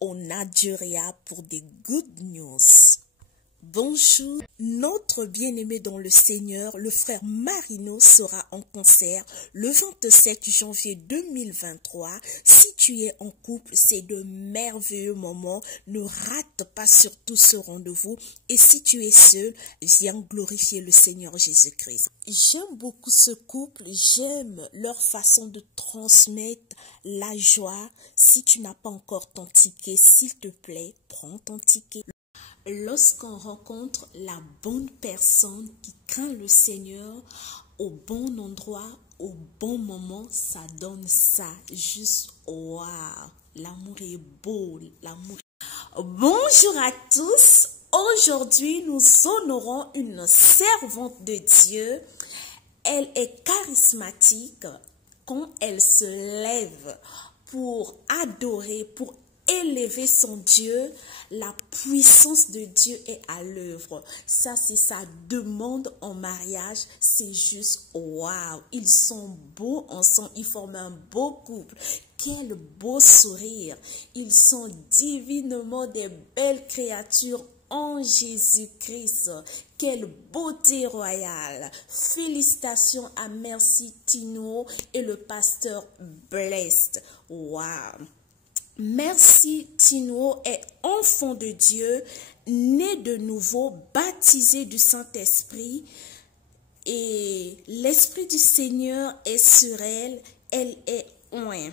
au Nigeria pour des good news. Bonjour, notre bien-aimé dans le Seigneur, le frère Marino sera en concert le 27 janvier 2023. Si tu es en couple, c'est de merveilleux moments. Ne rate pas surtout ce rendez-vous. Et si tu es seul, viens glorifier le Seigneur Jésus-Christ. J'aime beaucoup ce couple, j'aime leur façon de transmettre la joie. Si tu n'as pas encore ton ticket, s'il te plaît, prends ton ticket. Lorsqu'on rencontre la bonne personne qui craint le Seigneur au bon endroit, au bon moment, ça donne ça. Juste waouh, l'amour est beau, l'amour. Bonjour à tous. Aujourd'hui, nous honorons une servante de Dieu. Elle est charismatique quand elle se lève pour adorer, pour élever son Dieu. La puissance de Dieu est à l'œuvre. Ça, c'est sa demande en mariage. C'est juste waouh. Ils sont beaux ensemble. Ils forment un beau couple. Quel beau sourire. Ils sont divinement des belles créatures en Jésus-Christ. Quelle beauté royale. Félicitations à Merci Tino et le pasteur Blessed. Waouh. Merci Tino est enfant de Dieu, né de nouveau, baptisé du Saint-Esprit, et l'Esprit du Seigneur est sur elle. Elle est oint.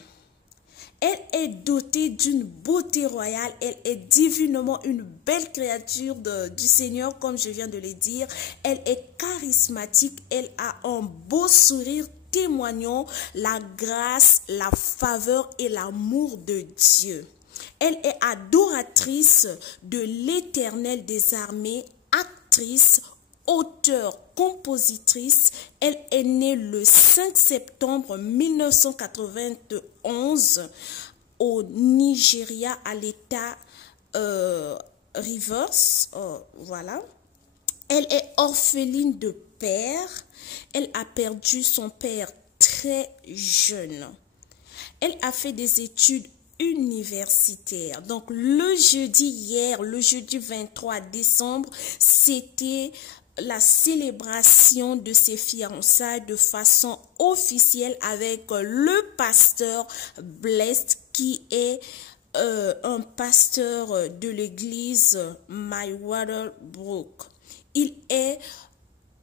Elle est dotée d'une beauté royale. Elle est divinement une belle créature du Seigneur, comme je viens de le dire. Elle est charismatique. Elle a un beau sourire témoignant la grâce, la faveur et l'amour de Dieu. Elle est adoratrice de l'Éternel des armées, actrice, auteure, compositrice. Elle est née le 5 septembre 1991 au Nigeria, à l'État Rivers. Voilà. Elle est orpheline de père. Elle a perdu son père très jeune. Elle a fait des études universitaires. Donc le jeudi 23 décembre, c'était la célébration de ses fiançailles de façon officielle avec le pasteur Blessed, qui est un pasteur de l'église My Waterbrook. Il est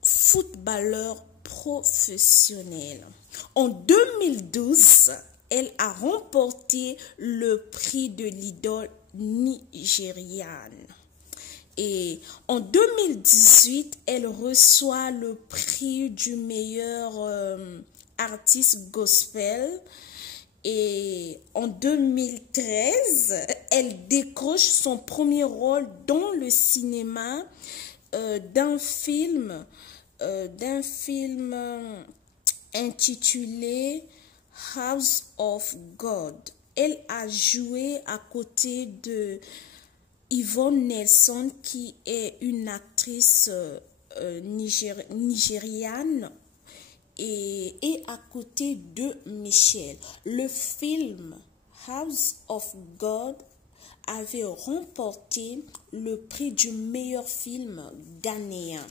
footballeur professionnel. En 2012, elle a remporté le prix de l'idole nigériane. Et en 2018, elle reçoit le prix du meilleur artiste gospel. Et en 2013, elle décroche son premier rôle dans le cinéma d'un film intitulé House of God. Elle a joué à côté de Yvonne Nelson, qui est une actrice nigériane, et à côté de Michel. Le film House of God avait remporté le prix du meilleur film ghanéen.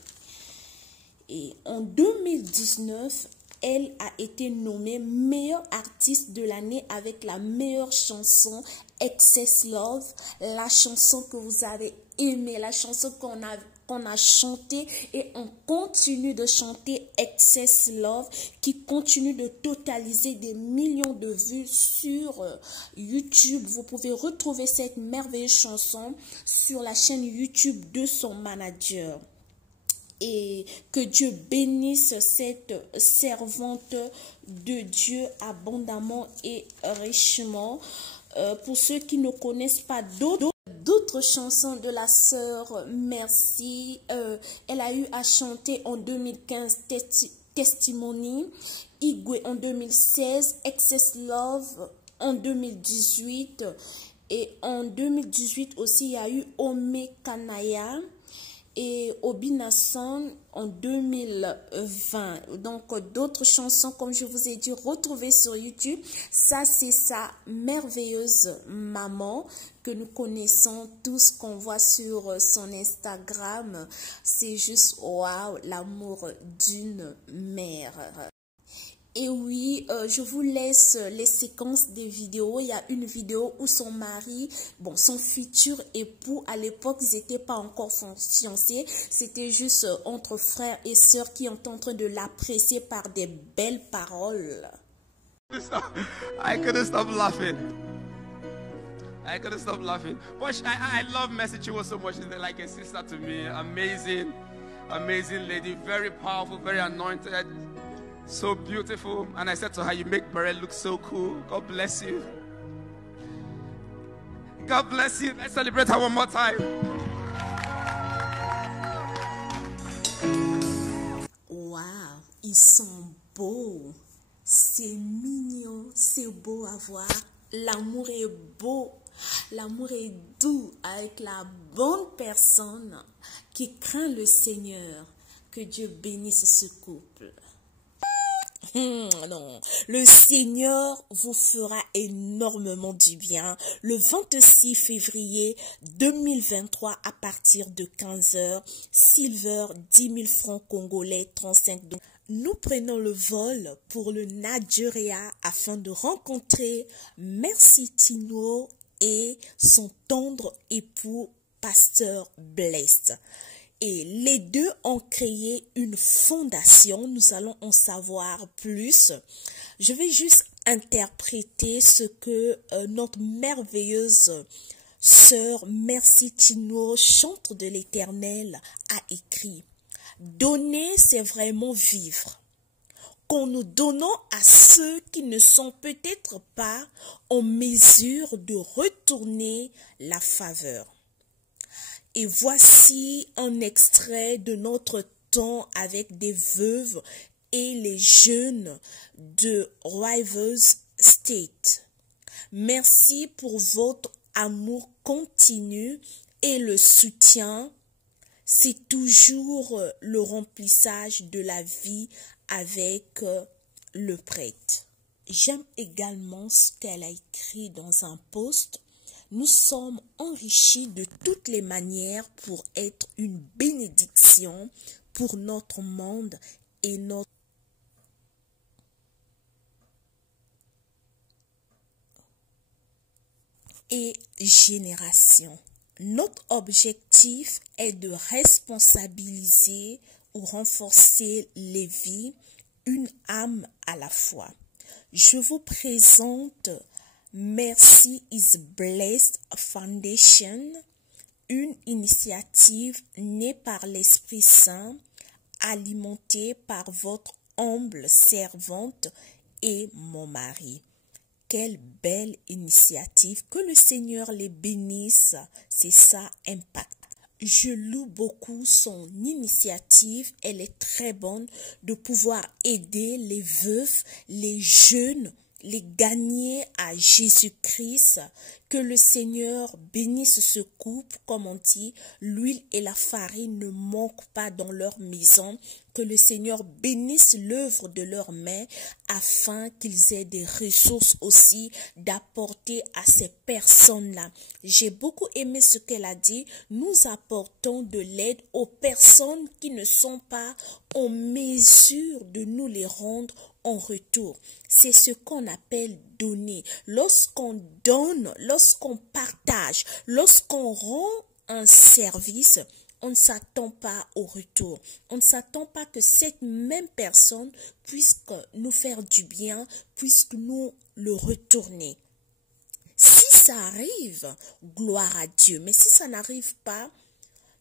Et en 2019, elle a été nommée meilleure artiste de l'année avec la meilleure chanson Excess Love, la chanson que vous avez aimée, la chanson qu'on a chantée et on continue de chanter, Excess Love, qui continue de totaliser des millions de vues sur YouTube. Vous pouvez retrouver cette merveilleuse chanson sur la chaîne YouTube de son manager. Et que Dieu bénisse cette servante de Dieu abondamment et richement. Pour ceux qui ne connaissent pas d'autres chansons de la sœur Merci, elle a eu à chanter en 2015 Testimony, Igwe en 2016, Excess Love en 2018. Et en 2018 aussi, il y a eu Ome Kanaya. et Obinasson en 2020. Donc d'autres chansons, comme je vous ai dit, retrouvées sur YouTube. Ça, c'est sa merveilleuse maman que nous connaissons tous, qu'on voit sur son Instagram. C'est juste waouh, l'amour d'une mère. Et oui, je vous laisse les séquences des vidéos. Il y a une vidéo où son mari, bon, son futur époux, à l'époque, ils n'étaient pas encore fiancés. C'était juste entre frères et sœurs qui sont en train de l'apprécier par des belles paroles. I couldn't stop laughing. I couldn't stop laughing. But I love Mercy Chinwo so much. She's like a sister to me. Amazing, amazing lady. Very powerful, very anointed. So beautiful. And I said to her, you make Beryl look so cool. God bless you. God bless you. Let's celebrate her one more time. Waouh, ils sont beaux. C'est mignon, c'est beau à voir. L'amour est beau. L'amour est doux avec la bonne personne qui craint le Seigneur. Que Dieu bénisse ce couple. Non, le Seigneur vous fera énormément du bien le 26 février 2023 à partir de 15h. Silver, 10 000 francs congolais, 35 $. Nous prenons le vol pour le Nigeria afin de rencontrer Mercy Chinwo et son tendre époux, Pasteur Blessed. Et les deux ont créé une fondation. Nous allons en savoir plus. Je vais juste interpréter ce que notre merveilleuse sœur Mercy Chinwo, chantre de l'Éternel, a écrit. Donner, c'est vraiment vivre. Quand nous donnons à ceux qui ne sont peut-être pas en mesure de retourner la faveur. Et voici un extrait de notre temps avec des veuves et les jeunes de Rivers State. Merci pour votre amour continu et le soutien. C'est toujours le remplissage de la vie avec le prêtre. J'aime également ce qu'elle a écrit dans un post. Nous sommes enrichis de toutes les manières pour être une bénédiction pour notre monde et notre génération. Notre objectif est de responsabiliser ou renforcer les vies, une âme à la fois. Je vous présente Mercy is Blessed Foundation, une initiative née par l'Esprit Saint, alimentée par votre humble servante et mon mari. Quelle belle initiative, que le Seigneur les bénisse, c'est ça impact. Je loue beaucoup son initiative, elle est très bonne de pouvoir aider les veuves, les jeunes, les gagner à Jésus-Christ. Que le Seigneur bénisse ce couple, comme on dit, l'huile et la farine ne manquent pas dans leur maison. Que le Seigneur bénisse l'œuvre de leurs mains afin qu'ils aient des ressources aussi d'apporter à ces personnes-là. J'ai beaucoup aimé ce qu'elle a dit. Nous apportons de l'aide aux personnes qui ne sont pas en mesure de nous les rendre en retour. C'est ce qu'on appelle donner. Lorsqu'on donne, lorsqu'on partage, lorsqu'on rend un service, on ne s'attend pas au retour. On ne s'attend pas que cette même personne puisse nous faire du bien, puisse nous le retourner. Si ça arrive, gloire à Dieu. Mais si ça n'arrive pas,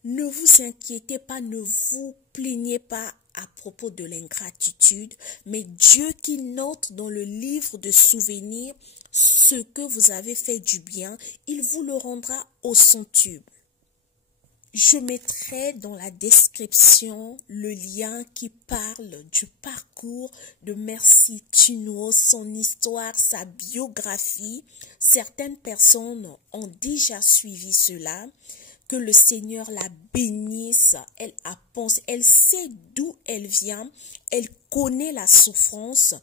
ne vous inquiétez pas, ne vous plaignez pas à propos de l'ingratitude, mais Dieu qui note dans le livre de souvenirs ce que vous avez fait du bien, il vous le rendra au centuple. Je mettrai dans la description le lien qui parle du parcours de Mercy Chinwo, son histoire, sa biographie. Certaines personnes ont déjà suivi cela. Que le Seigneur la bénisse. Elle a pensé, elle sait d'où elle vient, elle connaît la souffrance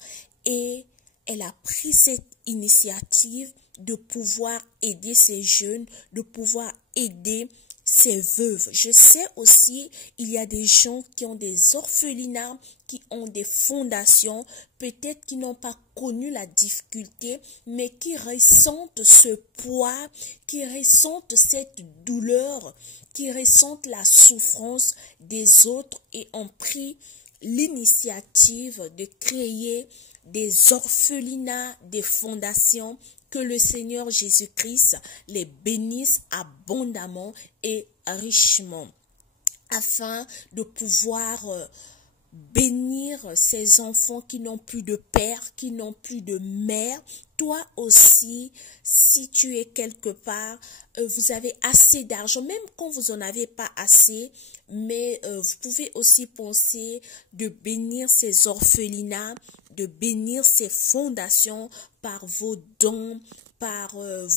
et elle a pris cette initiative de pouvoir aider ces jeunes, de pouvoir aider ces veuves. Je sais aussi, il y a des gens qui ont des orphelinats, qui ont des fondations, peut-être qui n'ont pas connu la difficulté, mais qui ressentent ce poids, qui ressentent cette douleur, qui ressentent la souffrance des autres et ont pris l'initiative de créer des orphelinats, des fondations. Que le Seigneur Jésus-Christ les bénisse abondamment et richement, afin de pouvoir bénir ces enfants qui n'ont plus de père, qui n'ont plus de mère. Toi aussi, si tu es quelque part, vous avez assez d'argent, même quand vous n'en avez pas assez, mais vous pouvez aussi penser de bénir ces orphelinats, de bénir ces fondations par vos dons, par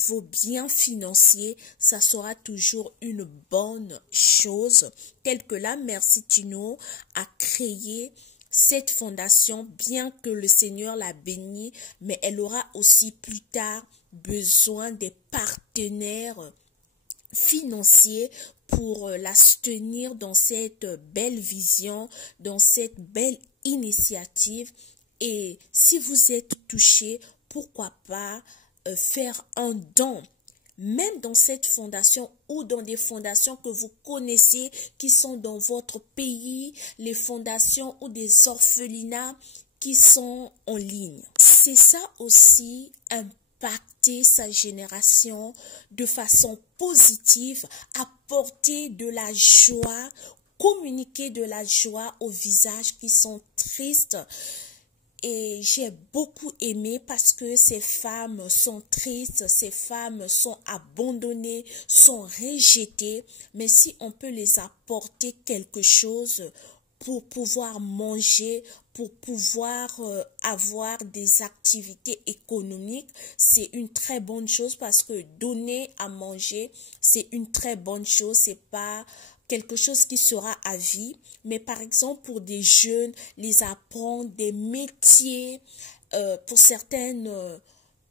vos biens financiers. Ça sera toujours une bonne chose. Tel que la Merci Tino a créé cette fondation, bien que le Seigneur l'a bénie, mais elle aura aussi plus tard besoin des partenaires financiers pour la soutenir dans cette belle vision, dans cette belle initiative. Et si vous êtes touché, pourquoi pas faire un don, même dans cette fondation ou dans des fondations que vous connaissez qui sont dans votre pays, les fondations ou des orphelinats qui sont en ligne. C'est ça aussi, impacter sa génération de façon positive, apporter de la joie, communiquer de la joie aux visages qui sont tristes. Et j'ai beaucoup aimé parce que ces femmes sont tristes, ces femmes sont abandonnées, sont rejetées. Mais si on peut les apporter quelque chose pour pouvoir manger, pour pouvoir avoir des activités économiques, c'est une très bonne chose parce que donner à manger, c'est une très bonne chose. C'est pas quelque chose qui sera à vie, mais par exemple pour des jeunes, les apprendre des métiers, pour certaines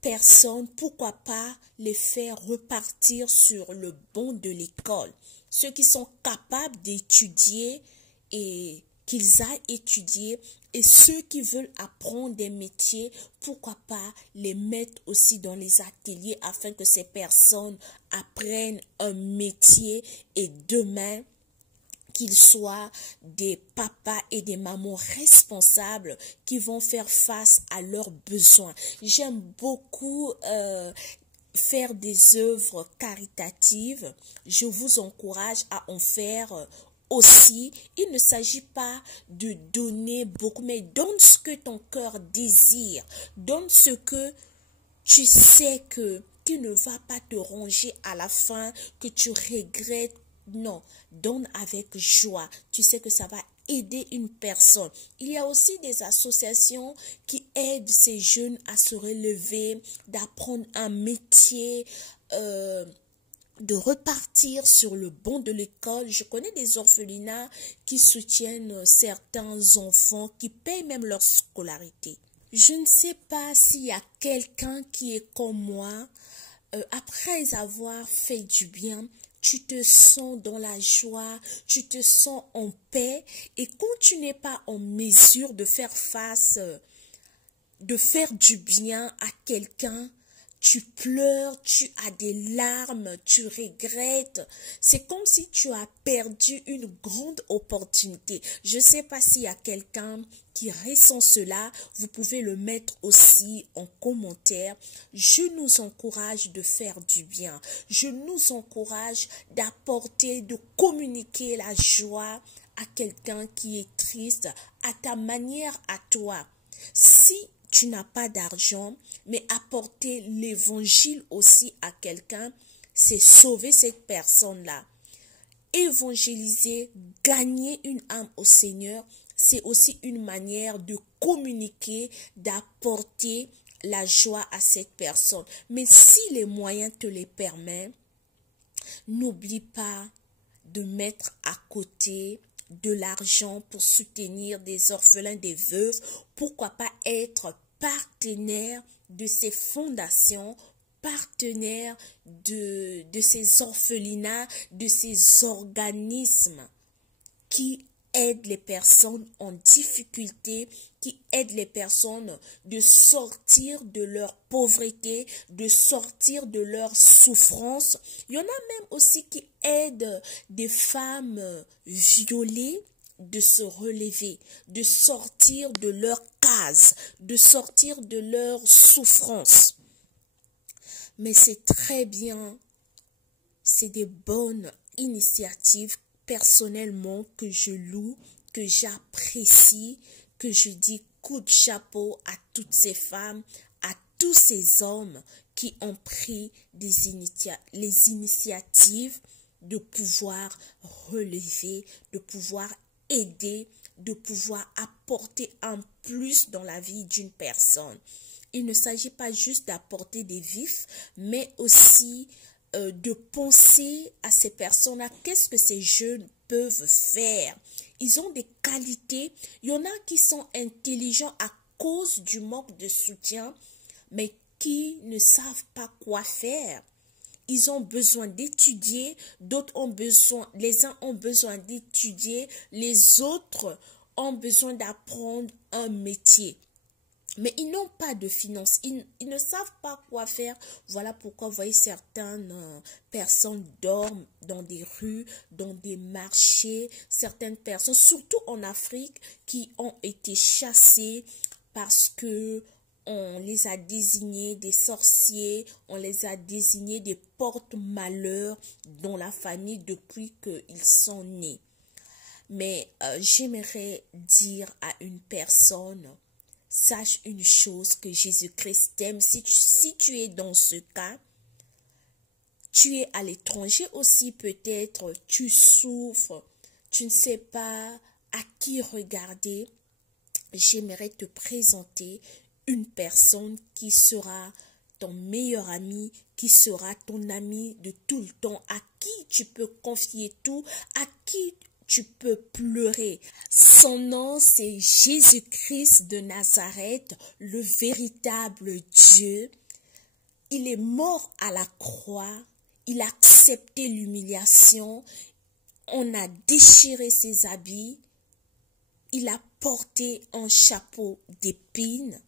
personnes, pourquoi pas les faire repartir sur le banc de l'école. Ceux qui sont capables d'étudier et qu'ils aillent étudier, et ceux qui veulent apprendre des métiers, pourquoi pas les mettre aussi dans les ateliers afin que ces personnes apprennent un métier et demain qu'ils soient des papas et des mamans responsables qui vont faire face à leurs besoins. J'aime beaucoup faire des œuvres caritatives. Je vous encourage à en faire aussi. Il ne s'agit pas de donner beaucoup, mais donne ce que ton cœur désire. Donne ce que tu sais que tu ne vas pas te ranger à la fin, que tu regrettes. Non, donne avec joie. Tu sais que ça va aider une personne. Il y a aussi des associations qui aident ces jeunes à se relever, d'apprendre un métier, de repartir sur le banc de l'école. Je connais des orphelinats qui soutiennent certains enfants, qui payent même leur scolarité. Je ne sais pas s'il y a quelqu'un qui est comme moi, après avoir fait du bien, tu te sens dans la joie, tu te sens en paix, et quand tu n'es pas en mesure de faire face, de faire du bien à quelqu'un, tu pleures, tu as des larmes, tu regrettes. C'est comme si tu as perdu une grande opportunité. Je ne sais pas s'il y a quelqu'un qui ressent cela. Vous pouvez le mettre aussi en commentaire. Je nous encourage de faire du bien. Je nous encourage d'apporter, de communiquer la joie à quelqu'un qui est triste, à ta manière, à toi. Si tu n'as pas d'argent, mais apporter l'évangile aussi à quelqu'un, c'est sauver cette personne-là. Évangéliser, gagner une âme au Seigneur, c'est aussi une manière de communiquer, d'apporter la joie à cette personne. Mais si les moyens te les permettent, N'oublie pas de mettre à côté de l'argent pour soutenir des orphelins, des veuves. Pourquoi pas être partenaire de ces fondations, partenaire de ces orphelinats, de ces organismes qui aident les personnes en difficulté, qui aident les personnes de sortir de leur pauvreté, de sortir de leur souffrance. Il y en a même aussi qui aident des femmes violées de se relever, de sortir de leur case, de sortir de leur souffrance. Mais c'est très bien, c'est des bonnes initiatives personnellement que je loue, que j'apprécie, que je dis coup de chapeau à toutes ces femmes, à tous ces hommes qui ont pris les initiatives de pouvoir relever, de pouvoir aider, de pouvoir apporter un plus dans la vie d'une personne. Il ne s'agit pas juste d'apporter des vifs, mais aussi de penser à ces personnes-là, qu'est-ce que ces jeunes peuvent faire. Ils ont des qualités, il y en a qui sont intelligents à cause du manque de soutien, mais qui ne savent pas quoi faire. Ils ont besoin d'étudier, d'autres ont besoin, les uns ont besoin d'étudier, les autres ont besoin d'apprendre un métier. Mais ils n'ont pas de finances, ils ne savent pas quoi faire. Voilà pourquoi vous voyez certaines personnes dorment dans des rues, dans des marchés. Certaines personnes, surtout en Afrique, qui ont été chassées parce que on les a désignés des sorciers, on les a désignés des porte-malheurs dans la famille depuis qu'ils sont nés. Mais j'aimerais dire à une personne, sache une chose, que Jésus-Christ t'aime. Si tu es dans ce cas, tu es à l'étranger aussi peut-être, tu souffres, tu ne sais pas à qui regarder. J'aimerais te présenter une personne qui sera ton meilleur ami, qui sera ton ami de tout le temps, à qui tu peux confier tout, à qui tu peux pleurer. Son nom, c'est Jésus-Christ de Nazareth, le véritable Dieu. Il est mort à la croix, il a accepté l'humiliation, on a déchiré ses habits, il a porté un chapeau d'épines,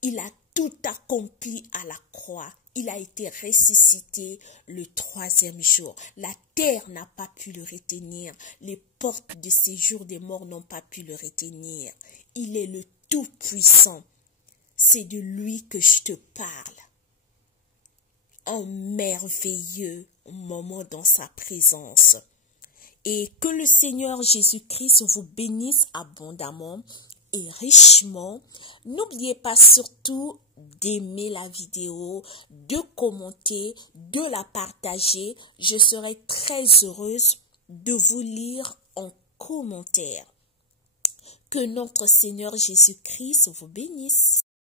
il a tout accompli à la croix. Il a été ressuscité le 3e jour. La terre n'a pas pu le retenir. Les portes de séjour des morts n'ont pas pu le retenir. Il est le Tout-Puissant. C'est de lui que je te parle. Un merveilleux moment dans sa présence. Et que le Seigneur Jésus-Christ vous bénisse abondamment et richement. N'oubliez pas surtout d'aimer la vidéo, de commenter, de la partager. Je serai très heureuse de vous lire en commentaire. Que notre Seigneur Jésus-Christ vous bénisse.